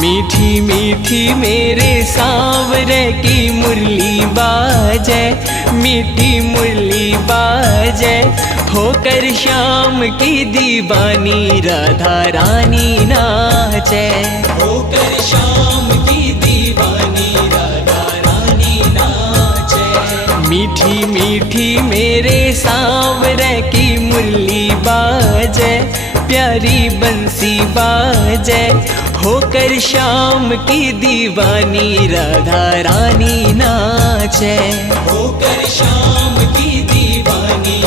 मीठी मीठी मेरे सांवरे की मुरली बाजे, मीठी मुरली बाजे, होकर श्याम की दीवानी राधा रानी नाचे, होकर श्याम की दीवानी राधा रानी नाचे। मीठी मीठी मेरे सांवरे की मुरली बाजे, प्यारी बंसी बाजे, होकर श्याम की दीवानी राधा रानी नाचे, होकर श्याम की दीवानी